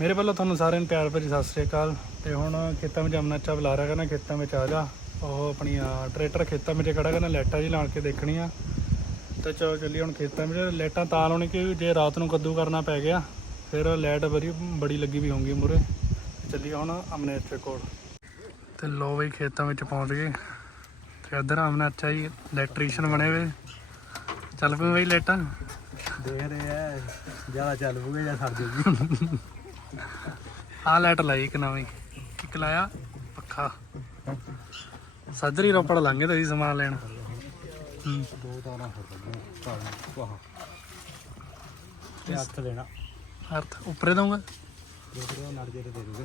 ਮੇਰੇ ਵੱਲੋਂ ਤੁਹਾਨੂੰ ਸਾਰਿਆਂ ਨੂੰ ਪਿਆਰ ਭਰੀ ਸਤਿ ਸ੍ਰੀ ਅਕਾਲ। ਤੇ ਹੁਣ ਖੇਤਾਂ ਵਿੱਚ ਅਮਨਾ ਚਾ ਬੁਲਾ ਰਿਹਾ ਕਹਿੰਦਾ ਖੇਤਾਂ ਵਿੱਚ ਆ ਜਾ। ਉਹ ਆਪਣੀ ਟਰੈਕਟਰ ਖੇਤਾਂ ਵਿੱਚ ਖੜਾ ਕਹਿੰਦਾ ਲਾਈਟਾਂ ਜੀ ਲਾਣ ਕੇ ਦੇਖਣੀ ਆ ਤੇ ਚਲੋ ਚੱਲੀ ਹੁਣ ਖੇਤਾਂ ਵਿੱਚ। ਲਾਈਟਾਂ ਤਾਂ ਲਾਉਣੀ ਕਿ ਜੇ ਰਾਤ ਨੂੰ ਕੱਦੂ ਕਰਨਾ ਪੈ ਗਿਆ, ਫਿਰ ਲਾਈਟ ਬੜੀ ਬੜੀ ਲੱਗੀ ਵੀ ਹੋਊਗੀ ਮੂਰੇ ਚੱਲੀ ਹੁਣ ਅਮਨੇਟਰ ਕੋਲ। ਤੇ ਲੋ ਬਈ ਖੇਤਾਂ ਵਿੱਚ ਪਹੁੰਚ ਗਏ। ਤੇ ਇੱਧਰ ਅਮਨਾ ਚਾ ਜੀ ਇਲੈਕਟ੍ਰੀਸ਼ੀਅਨ ਬਣੇ ਹੋਏ। ਚੱਲ ਪਈ ਬਈ ਲਾਈਟਾਂ। ਦੇਖ ਰਹੇ ਆ। ਜ਼ਿਆਦਾ ਚੱਲ ਪੂਗੇ ਜਾਂ ਸੜ ਜੂਗੀ ਆਹ ਲਾਈਟ ਲਾਈ ਇੱਕ ਨਵੀਂ। ਇੱਕ ਲਾਇਆ ਪੱਖਾ। ਸਾਜਰੀ ਰੋਪੜ ਲੰਘੇ ਤੇ ਸਮਾਨ ਲੈਣ। ਦੋ ਤਾਰਾਂ ਤਾਰਾਂ ਵਾਹ ਤੇ ਹੱਥ ਦੇਣਾ। ਅਰਥ ਉੱਪਰੇ ਦਊਂਗਾ? ਹੋ ਨੜ ਜੇ ਤੇ ਦੇ ਦੂਗੇ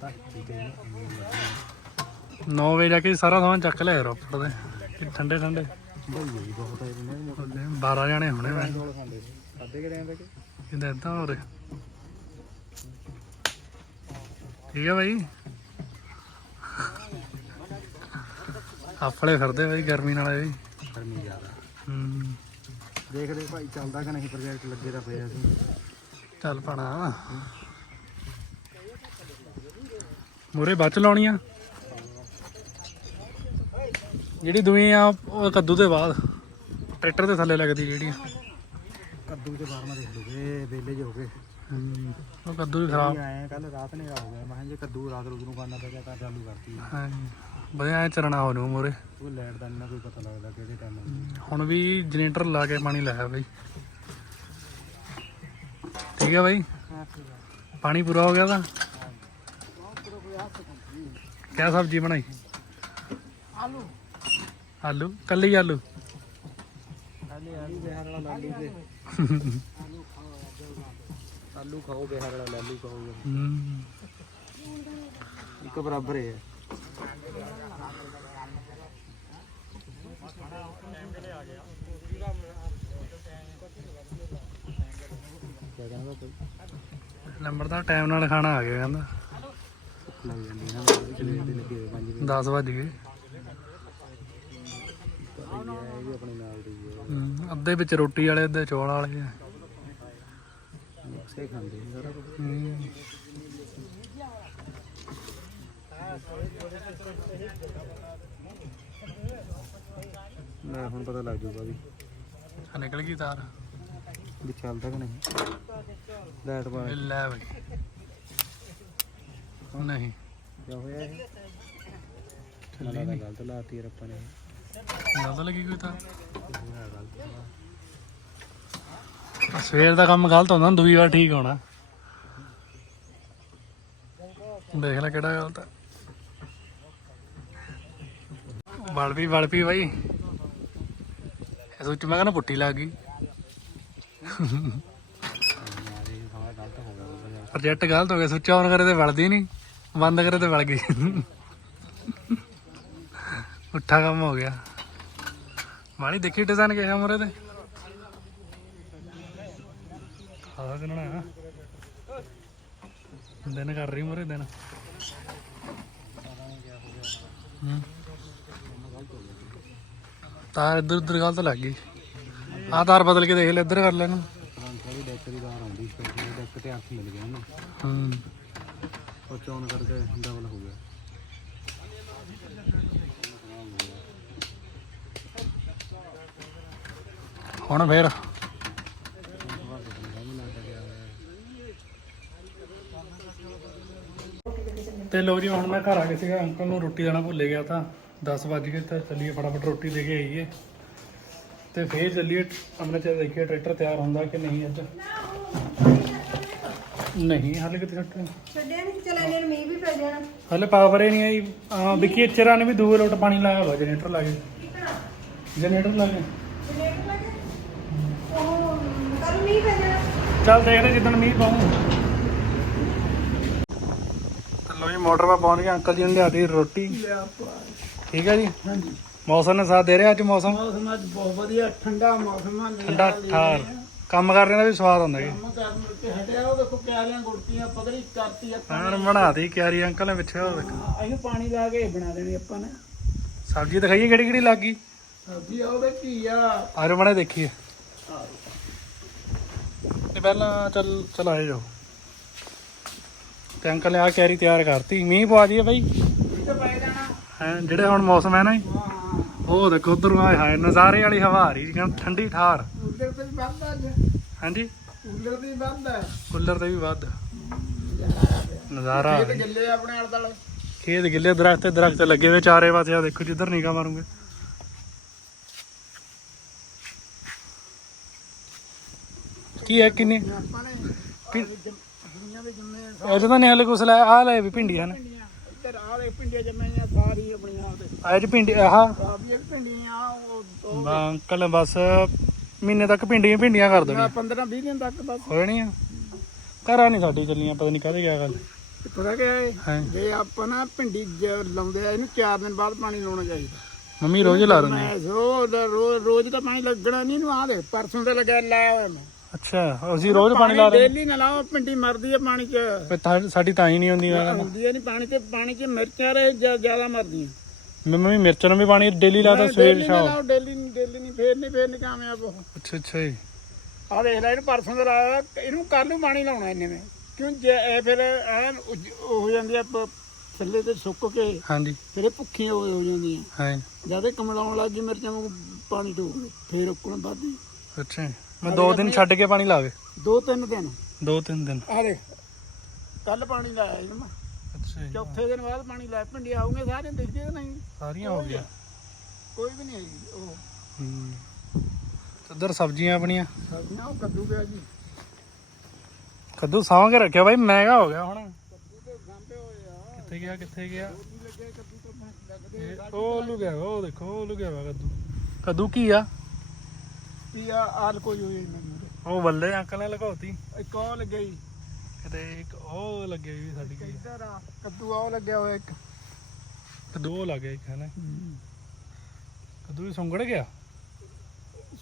ਤਾਂ ਠੀਕ ਹੈ ਜੀ 9 ਵਜੇ ਜਾ ਕੇ ਸਾਰਾ ਸਮਾਨ ਚੱਕ ਲਿਆ ਰੋਪੜ ਦੇ। ਕਿ ਠੰਡੇ ਠੰਡੇ ਬਹੁਤ ਆਏ ਨੇ ਮੋਟੇ 12 ਜਾਣੇ ਹੋਣੇ ਮੈਂ। ਖਾਦੇ ਕਿ ਰਹਿੰਦੇ ਕਿ ਇਹਦਾ ਇਦਾਂ ਹੋ ਰਿਹਾ ਠੀਕ ਹੈ ਭਾਈ ਆਪਲੇ ਫਿਰਦੇ ਭਾਈ ਗਰਮੀ ਨਾਲ ਵੀ। ਗਰਮੀ ਜ਼ਿਆਦਾ। ਹੂੰ। ਦੇਖਦੇ ਭਾਈ ਚੱਲਦਾ ਕਿ ਨਹੀਂ ਪ੍ਰੋਜੈਕਟ ਲੱਗੇ ਤਾਂ ਪਿਆ ਸੀ ਚੱਲ ਪਣਾ ਮੂਰੇ ਬੱਚ ਲਾਉਣੀ ਆ। ਜਿਹੜੀ ਦੂਈ ਆ ਉਹ ਕੱਦੂ ਦੇ ਬਾਅਦ। ਟਰੈਕਟਰ ਦੇ ਥੱਲੇ ਲੱਗਦੀ ਜਿਹੜੀ ਕੱਦੂ ਤੇ ਬਾਹਰ ਮਾ ਦੇਖ ਲੂਗੇ ਵੇਲੇ ਜੋ ਹੋ ਗਏ। ਉਹ ਕੱਦੂ ਵੀ ਖਰਾਬ। ਆਏ ਕੱਲ ਰਾਤ ਨੇ ਹੋ ਗਿਆ। ਮੈਂ ਜੇ ਕੱਦੂ ਰਾਤ ਰੋਜ਼ ਨੂੰ ਕਰਨਾ ਪਿਆ ਤਾਂ ਚਾਲੂ ਕਰਤੀ। ਹਾਂਜੀ। ਵਧੀਆ ਐ ਚਰਣਾ ਹੋ ਨੂੰ ਮੂਰੇ ਉਹ ਲਾਈਟ ਦਾ ਇੰਨਾ ਕੋਈ ਪਤਾ ਲੱਗਦਾ ਕਿਹੜੇ ਟਾਈਮ ਹੁਣ ਵੀ ਜਨਰੇਟਰ ਲਾ ਕੇ ਪਾਣੀ ਲਾਇਆ ਬਈ। ਠੀਕ ਹੈ ਬਾਈ? ਪਾਣੀ ਪੂਰਾ ਹੋ ਗਿਆ ਤਾਂ? ਕਿਆ ਸਬਜ਼ੀ ਬਣਾਈ? ਆਲੂ। ਆਲੂ? ਕੱਲੀ ਆਲੂ? ਆਲੂ ਖਾਓ ਬਿਹਾਰ ਵਾਲਾ ਲਾਲੂ ਖਾਓ। ਇੱਕ ਬਰਾਬਰ ਹੈ ਨੰਬਰ ਦਾ ਟਾਈਮ ਨਾਲ ਖਾਣਾ ਆ ਗਿਆ ਕਹਿੰਦਾ। ਲੱਗ ਜਾਂਦੀ ਨਾ ਕਿਲੇ ਦੇ ਲੱਗੇ ਹੋਏ ਪੰਜ ਵਜੇ। 10 ਵੱਜ ਗਏ। ਇਹ ਵੀ ਆਪਣੇ ਨਾਲ ਦੀ ਹੈ ਹਮ, ਅੱਧੇ ਵਿੱਚ ਰੋਟੀ ਵਾਲੇ ਅੱਧੇ ਚੌਲ ਵਾਲੇ ਆ। ਮਿਕਸੇ ਖਾਂਦੇ ਨੇ ਸਾਰਾ ਕੁਝ ਹਮ, ਮੈਂ ਹੁਣ ਪਤਾ ਲੱਗ ਜੂਗਾ ਵੀ। ਆ ਨਿਕਲ ਗਈ ਤਾਰ। ਵੀ ਚੱਲਦਾ ਕਿ ਨਹੀਂ? ਲਾਈਟ ਪਾ ਇਹ ਲੈ ਬਈ। ਨਹੀਂ। ਕਿਆ ਹੋਇਆ ਇਹ? ਗਲਤ ਲਾਤੀ ਯਾਰ ਆਪਾਂ ਨੇ। ਗਲਤ ਲੱਗੀ ਕੋਈ ਤਾਂ। ਸਵੇਰ ਦਾ ਕੰਮ ਗਲਤ ਹੁੰਦਾ ਦੂਜੀ ਵਾਰ ਠੀਕ ਹੋਣਾ। ਦੇਖ ਲੈ ਕਿਹੜਾ ਗਲਤ ਹੈ। ਵਲ ਵੀ ਵਲ ਵੀ ਬਾਈ। ਇਹ ਸੋਚ ਮੈਂ ਕਹਿੰਦਾ ਪੁੱਟੀ ਲੱਗ ਗਈ। ਪ੍ਰੋਜੈਕਟ ਗਲਤ ਹੋ ਗਿਆ, ਸੁੱਚ ਆਨ ਕਰੇ ਤੇ ਵਲਦੀ ਨਹੀਂ, ਬੰਦ ਕਰੇ ਤੇ ਵਲ ਗਈ। ਉੱਠਾ ਕੰਮ ਹੋ ਗਿਆ। ਮਾੜੀ ਦੇਖੀ ਡਿਜ਼ਾਈਨ ਕਿਹਾ ਮਰੇ ਤੇ? ਹਾਂ। ਕਿਨਣਾ ਦਿਨ ਕਰ ਰਹੀ ਮਰੇ ਦਿਨ। ਤਾਰ ਇੱਧਰ ਉੱਧਰ ਗਲਤ ਲੱਗ ਗਈ। ਆਹ ਤਾਰ ਬਦਲ ਕੇ ਦੇਖ ਲੈ ਇੱਧਰ ਕਰ ਲੈਣਾ ਫਰੰਟ ਵਾਲੀ ਡੈਕ ਦੀ ਤਾਰ ਆਉਂਦੀ ਸਪੈਸ਼ਲ ਡੈਕ ਤੇ ਹੱਥ ਮਿਲ ਗਿਆ ਉਹਨੂੰ ਹੂੰ। ਉਹ ਚੌਨ ਕਰਕੇ ਡਬਲ ਹੋ ਗਿਆ ਹੁਣ ਫੇਰ। ਤੇ ਲੋ ਜੀ ਹੁਣ ਮੈਂ ਘਰ ਆ ਗਿਆ ਸੀਗਾ ਅੰਕਲ ਨੂੰ ਰੋਟੀ ਦੇਣਾ ਭੁੱਲ ਗਿਆ ਤਾਂ 10 ਵੱਜ ਗਏ ਤਾਂ ਚੱਲੀਏ ਫਟਾਫਟ ਰੋਟੀ ਦੇ ਕੇ ਆਈਏ। ਤੇ ਫੇਰ ਚੱਲੀਏ ਆਪਣੇ ਚ ਦੇਖੀਏ ਟਰੈਕਟਰ ਤਿਆਰ ਹੁੰਦਾ ਕਿ ਨਹੀਂ ਅੱਜ। ਨਹੀਂ ਹਾਲੇ ਕਿਤੇ ਛੱਡ ਛੱਡਿਆ ਨਹੀਂ ਚਲੇ ਨੇ ਮੀਂਹ ਵੀ ਪੈ ਜਾਣਾ। ਹਾਲੇ ਪਾਵਰ ਹੀ ਨਹੀਂ ਆਈ। ਆ ਵਿੱਕੀ ਚਿਰਾਂ ਨੇ ਵੀ ਦੂਏ ਲੋਟ ਪਾਣੀ ਲਾਇਆ ਹੋਇਆ ਜਨਰੇਟਰ ਲਾ ਕੇ। ਜਨਰੇਟਰ ਲਾ ਕੇ ਜਨਰੇਟਰ ਲੱਗੇ ਉਹ ਕੱਲ ਮੀਂਹ ਪੈ ਜਾਣਾ ਚੱਲ ਦੇਖਦੇ ਜਿੱਦਣ ਮੀਂਹ ਪਾਉਂ ਲੋ ਜੀ ਮੋਟਰ 'ਤੇ ਪਹੁੰਚ ਗਏ ਅੰਕਲ ਜੀ ਨੇ ਲਿਆਤੀ ਰੋਟੀ। ਠੀਕ ਹੈ ਜੀ? ਹਾਂਜੀ। ਮੌਸਮ ਨੇ ਸਾਥ ਦੇ ਰਿਹਾ ਅੱਜ ਮੌਸਮ? ਮੌਸਮ ਅੱਜ ਬਹੁਤ ਵਧੀਆ ਠੰਡਾ ਮੌਸਮ ਆ ਠੰਡਾ ਠਾਰ। ਕੰਮ ਕਰਨ ਦਾ ਵੀ ਸਵਾਦ ਹੁੰਦਾ ਜੀ। ਕੰਮ ਕਰਨ ਤੇ ਹਟਿਆ ਉਹ ਦੇਖੋ ਕਿਆਰੀਆਂ ਗੁੜਤੀਆਂ ਪਤਲੀ ਕਰਤੀ ਆਪਾਂ ਹਾਂ ਬਣਾਤੀ ਕਿਆਰੀ ਅੰਕਲ ਨੇ ਪਿੱਛੇ ਉਹ ਦੇਖੋ। ਅਸੀਂ ਪਾਣੀ ਲਾ ਕੇ ਬਣਾ ਦੇਣੀ ਆਪਾਂ ਨੇ। ਸਬਜ਼ੀ ਦਿਖਾਈਏ ਕਿਹੜੀ ਕਿਹੜੀ ਲੱਗ ਗਈ? ਸਬਜ਼ੀ ਆ ਉਹਦੇ ਘੀ ਆ। ਆਰੋ ਬਣੇ ਦੇਖੀਏ। ਪਹਿਲਾਂ ਚੱਲ ਚੱਲ ਆਏ ਜਾਓ। ਤੇ ਅੰਕਲ ਨੇ ਆ ਕੈਰੀ ਤਿਆਰ ਕਰਤੀ। ਮੀਂਹ ਪਵਾ ਦਈਏ ਬਾਈ। ਹੈ ਜਿਹੜੇ ਹੁਣ ਮੌਸਮ ਹੈ ਨਾ ਜੀ, ਉਹ ਦੇਖੋ ਉਧਰ ਆਏ ਹਾਏ ਨਜ਼ਾਰੇ ਵਾਲੀ ਹਵਾ ਆ ਰਹੀ ਜੀ ਕਹਿੰਦਾ ਠੰਡੀ ਠਾਰ। ਕੂਲਰ ਤੇ ਵੀ ਵੱਧ ਅੱਜ। ਹਾਂਜੀ? ਕੂਲਰ ਤੇ ਵੀ ਵੱਧ ਹੈ ਕੂਲਰ ਤੇ ਵੀ ਵੱਧ। ਨਜ਼ਾਰਾ ਆ ਖੇਤ। ਗਿੱਲੇ ਆ ਆਪਣੇ ਆਲੇ ਦੁਆਲੇ। ਖੇਤ ਗਿੱਲੇ ਦਰਖਤ ਤੇ ਦਰਖਤ ਲੱਗੇ ਹੋਏ ਚਾਰੇ ਪਾਸੇ ਆ ਦੇਖੋ ਜਿੱਧਰ ਨਿਗਾ ਮਾਰੂਗੇ। ਕੀ ਹੈ ਕਿੰਨੇ? ਦੁਨੀਆ ਦੇ ਜੰਮੇ ਇਹ ਤਾਂ ਨਹੀਂ ਹਲੇ ਕੁਛ ਲੈ ਆ ਲੈ ਵੀ ਭਿੰਡੀਆਂ ਨੇ। ਪਿੰਡੀਆਂ ਇੱਧਰ ਆ ਦੇ ਪਿੰਡੀਆਂ ਜੰਮੇ ਆ ਸਾਰੀ ਆਪਣੀਆਂ ਤੇ। ਚ ਭਿੰਡੀ ਆਹ। ਆ ਵੀ ਇੱਕ ਪਿੰਡੀਆਂ ਆ ਉਹ ਉਹ ਬਾ ਅੰਕਲ ਬਸ ਮਹੀਨੇ ਤੱਕ ਭਿੰਡੀਆਂ ਭਿੰਡੀਆਂ ਕਰ ਦੇਣੀਆਂ। 15 20 ਦਿਨ ਤੱਕ ਬਸ। ਹੋ ਜਾਣੀਆਂ ਘਰਾਂ ਨਹੀਂ ਸਾਡੀ ਚੱਲੀਆਂ ਪਤਾ ਨਹੀਂ ਕਾਹਦੇ ਗਿਆ ਗੱਲ। ਪਤਾ ਕੀ ਹੈ। ਜੇ ਆਪਾਂ ਨਾ ਭਿੰਡੀ ਜ- ਲਾਉਂਦੇ ਆ ਇਹਨੂੰ 4 ਦਿਨ ਬਾਅਦ ਪਾਣੀ ਲਾਉਣਾ ਚਾਹੀਦਾ। ਮੰਮੀ ਰੋਜ਼ ਲਾ ਦਿੰਦੀ ਮੈਂ ਸੋ ਰੋਜ਼ ਰੋਜ਼ ਤਾਂ ਪਾਣੀ ਲੱਗਣਾ ਨਹੀਂ ਨੂੰ ਆ ਦੇ ਪਰਸੋਂ ਤੇ ਲਗਾ ਲਾਇਆ ਹੋਇਆ ਮੈਂ। ਅੱਛਾ ਅਸੀਂ ਰੋਜ਼ ਪਾਣੀ ਲਾ ਦਿੰਦੇ। ਡੇਲੀ ਨਾ ਲਾਓ ਭਿੰਡੀ ਮਰਦੀ ਹੈ ਪਾਣੀ 'ਚ। ਥਾ- ਸਾਡੀ ਤਾਂ ਹੀ ਨਹੀਂ ਹੁੰਦੀ ਹੁੰਦੀ ਹੈ ਨਹੀਂ ਪਾਣੀ ਤੇ ਪਾਣੀ 'ਚ ਮਿਰਚਾਂ ਰਹੇ ਜ਼ਿਆਦਾ ਮਰਦੀਆਂ। ਮੈਂ ਮੰਮੀ ਮਿਰਚ ਨੂੰ ਵੀ ਪਾਣੀ ਡੇਲੀ ਲਾਦਾ ਸਵੇਰ ਡੇਲੀ ਨਾ ਸ਼ਾਮ। ਲਾਓ ਡੇਲੀ ਨਹੀਂ ਡੇਲੀ ਨਹੀਂ ਫੇਰ ਨਹੀਂ ਫੇਰ ਨਹੀਂ ਕਾਮਯਾਬ ਉਹ। ਅੱਛਾ ਅੱਛਾ ਜੀ। ਆ ਦੇਖ ਲੈ ਇਹਨੂੰ ਪਰਸੋਂ ਦਾ ਲਾਇਆ ਇਹਨੂੰ ਕੱਲ ਨੂੰ ਪਾਣੀ ਲਾਉਣਾ ਇਹਨੇ ਨੇ ਕਿਉਂ ਜੇ ਇਹ ਫਿਰ ਐਨ ਉੱਜ- ਉਹ ਹੋ ਜਾਂਦੀ ਆ ਪ- ਥੱਲੇ ਤੇ ਸੁੱਕ ਕੇ ਹਾਂਜੀ। ਫਿਰ ਇਹ ਭੁੱਖੀਆਂ ਹੋ ਹੋ ਜਾਂਦੀਆਂ। ਹਾਂ ਜਦ ਇਹ ਕਮਲਾਉਣ ਲੱਗ ਗਈ ਮਿਰਚਾਂ ਨੂੰ ਪਾਣੀ ਟੋਕ ਦੇ ਫੇਰ ਉੱਕਣ ਵੱਧਦੀ। ਅੱਛਾ ਜੀ। ਮੈਂ ਦੋ ਦਿਨ ਛੱਡ ਕੇ ਪਾਣੀ ਲਾਵੇ ਦੋ। ਤਿੰਨ ਦਿਨ। ਦੋ ਤਿੰਨ ਦਿਨ। ਆ ਦੇਖ ਕੱਲ ਪਾਣੀ ਲਾਇਆ ਇਹਨੂੰ ਮੈਂ ਅੱਛਾ ਜੀ। ਚੌਥੇ ਦਿਨ ਬਾਅਦ ਪਾਣੀ ਲਾਇਆ ਭਿੰਡੀਆਂ ਆਉਂਗੇ ਸਾਰੇ ਦੇਖਦੇ ਨਹੀਂ? ਸਾਰੀਆਂ ਹੋ ਗਈਆਂ। ਕੋਈ ਵੀ ਨਹੀਂ ਆਈ ਉਹ। ਹੂੰ। ਉਧਰ ਸਬਜ਼ੀਆਂ ਆਪਣੀਆਂ? ਸਬਜ਼ੀਆਂ ਉਹ ਕੱਦੂ ਪਿਆ ਜੀ। ਕੱਦੂ ਸਾਂਭ ਕੇ ਰੱਖਿਆ ਬਾਈ ਮਹਿੰਗਾ ਹੋ ਗਿਆ ਹੁਣ। ਕੱਦੂ ਤੇ ਗਾਂਪੇ ਹੋਏ ਆ। ਕਿੱਥੇ ਗਿਆ ਕਿੱਥੇ ਗਿਆ? ਵੀ ਲੱਗੇ ਕੱਦੂ ਤੋਂ ਲੱਗਦੇ ਇਹ ਉਹ ਲੁਕਿਆ ਉਹ ਦੇਖੋ ਉਹ ਲੁਕਿਆ ਕੱਦੂ ਕੱਦੂ ਕੀ ਆ? ਵੀ ਆ ਆਲ ਕੋਈ ਹੋਈ ਮੈਨੂੰ ਉਹ ਬੱਲੇ ਅੰਕਲ ਨੇ ਲਗਾਉਤੀ ਇੱਕ ਉਹ ਲੱਗਿਆ ਜੀ। ਕਿਤੇ ਇੱਕ ਉਹ ਲੱਗਿਆ ਵੀ ਸਾਡੀ ਕੀ ਇੱਧਰ ਆ ਕੱਦੂ ਆ ਉਹ ਲੱਗਿਆ ਹੋਇਆ ਇੱਕ। ਕੱਦੂ ਉਹ ਲੱਗ ਗਿਆ ਇੱਕ ਹੈ ਨਾ? ਕੱਦੂ ਵੀ ਸੁੰਗੜ ਗਿਆ?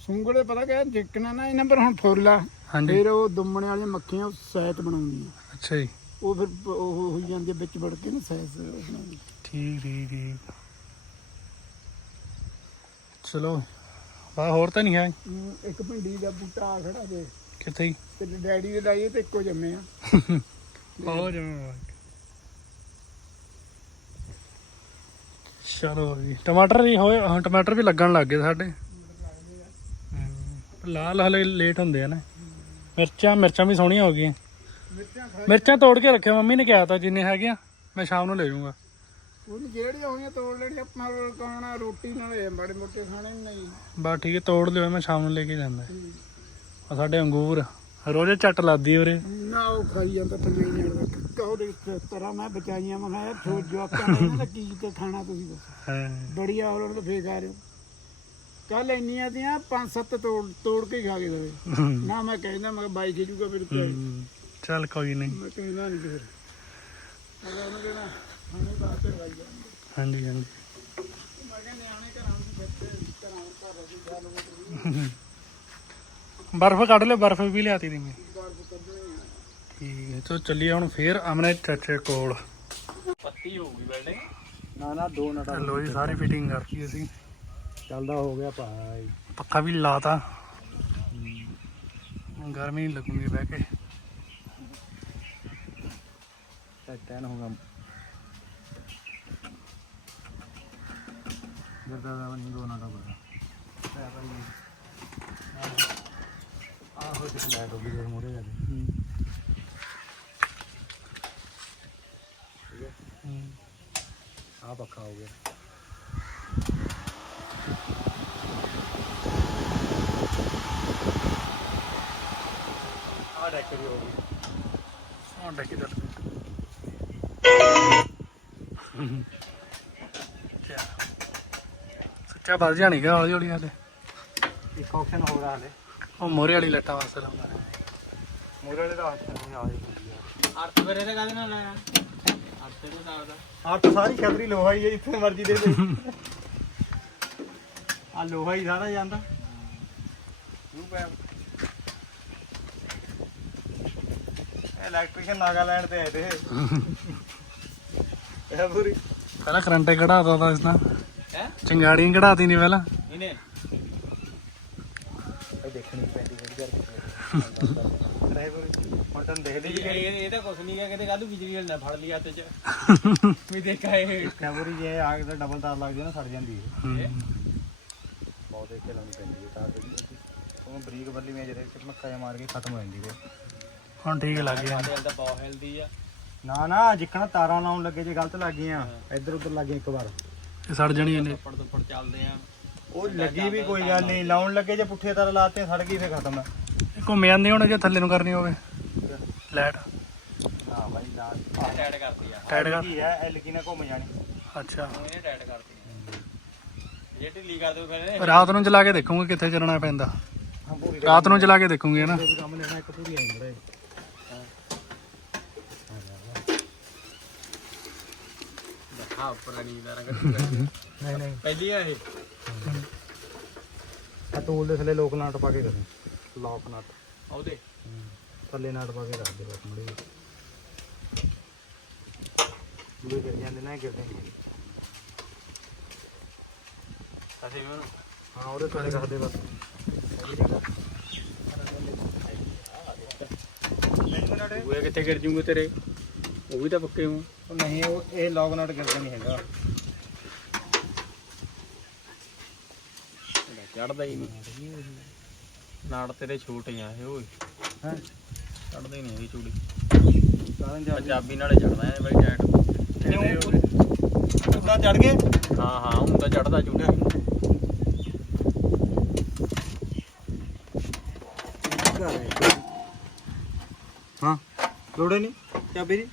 ਸੁੰਗੜੇ ਪਤਾ ਕਿ ਜਿੱਕਣਾ ਨਾ ਇਹਨਾਂ ਪਰ ਹੁਣ ਫੁੱਲਾ ਹਾਂਜੀ। ਫਿਰ ਉਹ ਦੁੰਮਣੇ ਵਾਲੀਆਂ ਮੱਖੀਆਂ ਉਹ ਸੈਤ ਬਣਾਉਂਦੀਆਂ। ਅੱਛਾ ਜੀ। ਉਹ ਫਿਰ ਪ- ਉਹ ਹੋਈ ਜਾਂਦੀ ਆ ਵਿੱਚ ਵੜ ਕੇ ਨਾ ਬਣਾਉਂਦੀ। ਠੀਕ ਠੀਕ ਠੀਕ। ਚਲੋ। ਬਾ ਹੋਰ ਤਾਂ ਨਹੀਂ ਹੈ? ਹਮ, ਇੱਕ ਭਿੰਡੀ ਦਾ ਬੂਟਾ ਆ ਖੜਾ ਜੇ। ਕਿੱਥੇ ਹੀ ਤੇ ਡੈਡੀ ਦੇ ਲਾਈਏ ਤੇ ਇੱਕੋ ਜੰਮੇ ਆ। ਹੋ ਜਾਣਾ ਚਲੋ ਜੀ ਟਮਾਟਰ ਵੀ ਹੋਏ ਹਾਂ ਟਮਾਟਰ ਵੀ ਲੱਗਣ ਲੱਗ ਗਏ ਸਾਡੇ। ਹਮ, ਲਾਲ ਹਲੇ ਲੇਟ ਹੁੰਦੇ ਆ ਨਾ। ਮਿਰਚਾਂ ਮਿਰਚਾਂ ਵੀ ਸੋਹਣੀਆਂ ਹੋ ਗਈਆਂ। ਮਿਰਚਾਂ ਮਿਰਚਾਂ ਤੋੜ ਕੇ ਰੱਖਿਆ ਮੰਮੀ ਨੇ ਕਿਹਾ ਤਾਂ ਜਿੰਨੇ ਹੈਗੀਆਂ ਮੈਂ ਸ਼ਾਮ ਨੂੰ ਲੈ ਜਾਊਂਗਾ। ਉਹਨੂੰ ਜਿਹੜੀਆਂ ਹੋਈਆਂ ਤੋੜ ਲੈਣੀ ਆਪਣਾ ਖਾਣਾ ਰੋਟੀ ਨਾਲ ਇਹ ਬੜੇ ਮੋਟੇ ਖਾਣੇ ਵੀ ਨਹੀਂ। ਬਸ ਠੀਕ ਹੈ ਤੋੜ ਲਿਓ ਮੈਂ ਸ਼ਾਮ ਨੂੰ ਲੈ ਕੇ ਜਾਂਦਾ। ਆ ਸਾਡੇ ਅੰਗੂਰ ਰੋਜ਼ੇ ਚੱਟ ਲਾਦੀ ਉਰੇ। ਨਾ ਉਹ ਖਾਈ ਜਾਂਦਾ ਥੱਲੇ ਜਾਂਦਾ ਉਹਦੇ ਤਰ੍ਹਾਂ ਮੈਂ ਬਚਾਈਆਂ ਮੈਂ ਕਿਹਾ ਛੋਟ ਜਵਾਕਾਂ ਨੇ ਦਾ ਕੀ ਤੇ ਖਾਣਾ ਤੁਸੀਂ ਦੱਸੋ। ਹਾਂ। ਬੜੀਆ ਉਹਨਾਂ ਤੋਂ ਫੇਕ ਆ ਰਹੇ ਕੱਲ ਇੰਨੀਆਂ ਦੀਆਂ ਪੰਜ ਸੱਤ ਤੋੜ ਤੋੜ ਕੇ ਖਾ ਕੇ ਦਵੇ ਨਾ ਮੈਂ ਕਹਿੰਦਾ ਮੈਂ ਬਾਈ ਖੇਜੂਗਾ ਫਿਰ ਚੱਲ ਕੋਈ ਨਹੀਂ। ਮੈਂ ਕਹਿੰਦਾ ਨਹੀਂ ਫਿਰ ਅਗਰ ਉਹਨੂੰ ਕਹਿਣਾ ਖਾਣੇ ਤੇ ਹਾਂਜੀ ਹਾਂਜੀ। ਮੈਂ ਕਹਿੰਦਾ ਨਿਆਣੇ ਘਰਾਂ ਨੂੰ ਬੱਚੇ ਘਰਾਂ ਨੂੰ ਘਰ ਦੀ ਗੱਲ ਉਹ ਬਰਫ਼ ਕੱਢ ਲਿਓ ਬਰਫ਼ ਵੀ ਲਿਆਤੀ ਦੀ ਮੈਂ। ਬਰਫ ਕੱਢਣੀ ਆ ਠੀਕ ਹੈ ਚਲੋ ਚੱਲੀਏ ਹੁਣ ਫੇਰ ਅਮਨੇ ਚਾਚੇ ਕੋਲ। ਪੱਤੀ ਹੋਊਗੀ ਬਿਲਡਿੰਗ ਨਾ ਨਾ ਦੋ ਨਟਾ ਲੋ ਜੀ ਸਾਰੀ ਫਿਟਿੰਗ ਕਰਤੀ ਅਸੀਂ। ਚੱਲਦਾ ਹੋ ਗਿਆ ਭਾਈ। ਪੱਖਾ ਵੀ ਲਾਤਾ। ਗਰਮੀ ਲੱਗੂਗੀ ਬਹਿ ਕੇ। ਟੈਨ ਹੋਗਾ ਦਾ ਦੋ ਨਟਾ ਬੜਾ ਆਹ ਹੋ ਜਿਹਾ ਹੋ ਗਈ ਜੇ ਮੋਰੇ ਜਾ ਹਮ। ਹਮ। ਆ ਪੱਖਾ ਹੋ ਗਿਆ। ਆ ਡੈਕ ਵੀ ਹੋ ਗਈ। ਹੁਣ ਡੱਕੀ ਦਰ ਸੱਚਾ ਵੱਜ ਜਾਣੀਗਾ ਹੌਲੀ ਹੌਲੀ ਹਾਲੇ। ਇੱਕ ਆਪਸ਼ਨ ਹੋ ਰਿਹਾ ਹਲੇ। ਉਹ ਮੋਰੇ ਵਾਲੀ ਲੱਟਾਂ ਵਾਸਤੇ ਲਾਉਂਦਾ। ਮੋਰੇ ਵਾਲੇ ਦਾ ਆਪਸ਼ਨ ਨਹੀਂ ਆ ਰਹੀ ਅੱਠ ਵੇਰੇ ਤੇ ਕਾਹਦੇ ਨਾਲ ਲੈਣਾ ਅੱਠ ਤੇ ਨਾਲ ਦਾ ਅੱਠ ਸਾਰੀ ਛਤਰੀ ਲੋਹਾ ਹੀ ਹੈ ਜਿੱਥੇ ਮਰਜ਼ੀ ਦੇ ਦੇ। ਆ ਲੋਹਾ ਹੀ ਸਾਰਾ ਜਾਂਦਾ। ਨੂੰ ਪੈ। ਇਲੈਕਟ੍ਰੀਸ਼ੀਅਨ ਨਾਗਾਲੈਂਡ ਤੇ ਆਏ ਤੇ। ਇਹ ਪੂਰੀ ਪਹਿਲਾਂ ਕਰੰਟੇ ਕਢਾਤਾ ਤਾਂ ਇਸ ਨਾਲ। ਹੈ ਚੰਗਾੜੀਆਂ ਕਢਾਤੀ ਨਹੀਂ ਪਹਿਲਾਂ। ਇਹਨੇ। ਇਹ ਦੇਖਣੀ ਪੈਂਦੀ ਜਿਹੜੀ ਕਰਕੇ ਹੁਣ ਤੈਨੂੰ ਦੇਖਦੀ ਇਹ ਇਹ ਤਾਂ ਕੁਛ ਨਹੀਂ ਹੈ ਕਿਤੇ ਕੱਲ ਬਿਜਲੀ ਵਾਲੇ ਨੇ ਫੜ ਲਈ ਹੱਥ 'ਚ। ਵੀ ਦੇਖਾ ਇਹ। ਕੈਬਰੀ ਜੇ ਆ ਕੇ ਡਬਲ ਤਾਰ ਲੱਗ ਜੇ ਨਾ ਸੜ ਜਾਂਦੀ ਹੈ। ਹੂੰ। ਬਹੁਤ ਦੇਖ ਕੇ ਲਾਉਣੀ ਪੈਂਦੀ ਹੈ ਤਾਰ ਦੀ ਉਹ ਬਰੀਕ ਬੱਲੀ ਮੇ ਜਿਹੜੇ ਮੱਕਾ ਜਿਹਾ ਮਾਰ ਕੇ ਖਤਮ ਹੋ ਜਾਂਦੀ ਹੈ। ਹੁਣ ਠੀਕ ਲੱਗ ਗਿਆ। ਸਾਡੇ ਵਾਲ ਤਾਂ ਬਹੁਤ ਹੈਲਦੀ ਆ। ਨਾ ਨਾ ਜਿੱਕਣਾ ਤਾਰਾਂ ਲਾਉਣ ਲੱਗੇ ਜੇ ਗਲਤ ਲੱਗ ਗਈਆਂ। ਇੱਧਰ ਉੱਧਰ ਲੱਗ ਗਈਆਂ ਇੱਕ ਵਾਰ। ਇਹ ਸੜ ਜਾਣੀਆਂ ਨੇ। ਉੱਪਰ ਤੋਂ ਚੱਲਦੇ ਆ। ਉਹ ਲੱਗੀ ਵੀ ਕੋਈ ਗੱਲ ਨਹੀਂ ਲਾਉਣ ਲੱਗੇ ਜੇ ਪੁੱਠੇ ਤਾਰ ਲਾਤੇ ਸੜ ਗਈ ਫੇਰ ਖਤਮ। ਹੈ ਇਹ ਘੁੰਮ ਜਾਂਦੀ ਹੁਣ ਜੇ ਥੱਲੇ ਨੂੰ ਕਰਨੀ ਹੋਵੇ। ਲਾਈਟ ਹਾਂ ਬਾਈ ਲਾ ਟੈਡ ਕਰਦੀ ਆ। ਟਾਈਟ ਕਰ। ਕੀ ਹੈ ਐਲ ਕੀ ਨਾ ਘੁੰਮ ਜਾਣੀ। ਅੱਛਾ। ਇਹਨੇ ਟੈਡ ਕਰਦੀ ਆ। ਜੇ ਢਿੱਲੀ ਕਰ ਦੋ ਫਿਰ। ਇਹ ਰਾਤ ਨੂੰ ਚਲਾ ਕੇ ਦੇਖੂਗੇ ਕਿੱਥੇ ਚੱਲਣਾ ਪੈਂਦਾ। ਰਾਤ ਨੂੰ ਚਲਾ ਕੇ ਦੇਖੂਗੇ ਨਾ? ਕੰਮ ਲੈਣਾ ਇੱਕ ਪੂਰੀ ਆਈ ਮੜੇ ਦਿਖਾ ਉੱਪਰ ਨੀਂਦ ਆ। ਰੰਗ ਨਹੀਂ ਨਹੀਂ। ਪਹਿਲੀ ਆ ਇਹ। ਆ ਟੂਲ ਦੇ ਥੱਲੇ ਲੋਕ ਨਾਟ ਪਾ ਕੇ ਕਰੇ ਲੋਕ ਨਾਟ। ਉਹਦੇ। ਥੱਲੇ ਨਾਟ ਪਾ ਕੇ ਰੱਖ ਦੇ ਬਸ ਮੜੇ ਦੂਏ ਗਿਰ ਜਾਂਦੇ ਨਾ ਇਹ ਗਿਰਦੇ ਨਹੀਂ। ਅਸੀਂ ਵੀ ਉਹਨੂੰ। ਹਾਂ ਉਹਦੇ ਥੱਲੇ ਰੱਖ ਦੇ ਬਸ ਉਹ ਕਿੱਥੇ ਗਿਰ ਜੂਗੇ ਤੇਰੇ? ਉਹ ਵੀ ਤਾਂ ਪੱਕੇ ਹੋ ਉਹ ਨਹੀਂ ਉਹ ਇਹ ਲੌਗ ਨਾਟ ਗਿਰਦਾ ਨਹੀਂ ਹੈਗਾ। ਚੜਦਾ ਹੀ ਨਹੀਂ। ਨਾੜ ਤੇਰੇ ਛੋਟੇ ਆ ਇਹ ਓਏ। ਹੈ? ਚੜਦਾ ਹੀ ਨਹੀਂ ਇਹ ਚੂੜੀ। ਕਾਰਨ ਜਾ ਪੰਜਾਬੀ ਨਾਲੇ ਚੜਦਾ ਹੈ ਬਾਈ ਟੈਟ ਉੱਦਾਂ ਚੜ ਗਏ? ਹਾਂ ਹਾਂ ਹੁਣ ਤਾਂ ਚੜਦਾ ਚੂੜੀ। ਹਾਂ। ਲੋੜੇ ਨਹੀਂ? ਚਾਬੀ ਦੀ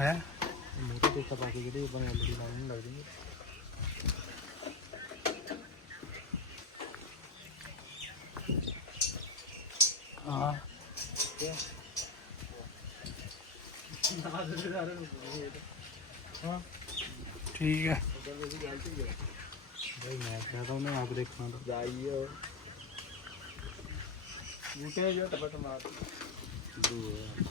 ਹੈ। ਮੋਟੇ ਦੇਖਾ ਪਾ ਕੇ ਜਿਹੜੀ ਬਣ ਐਲਡੀ ਲਾਉਣ ਲੱਗਦੀ ਹਾਂ। ਠੀਕ ਹੈ। ਬਈ ਮੈਂ ਕਿਹਾ ਤਾਂ ਉਹਨੇ ਆਪ ਦੇਖਣਾ ਤਾਂ। ਜਾਈਓ। ਬੂਟੇ ਜੋ ਟਪਟ ਮਾਰ। ਦੂਰ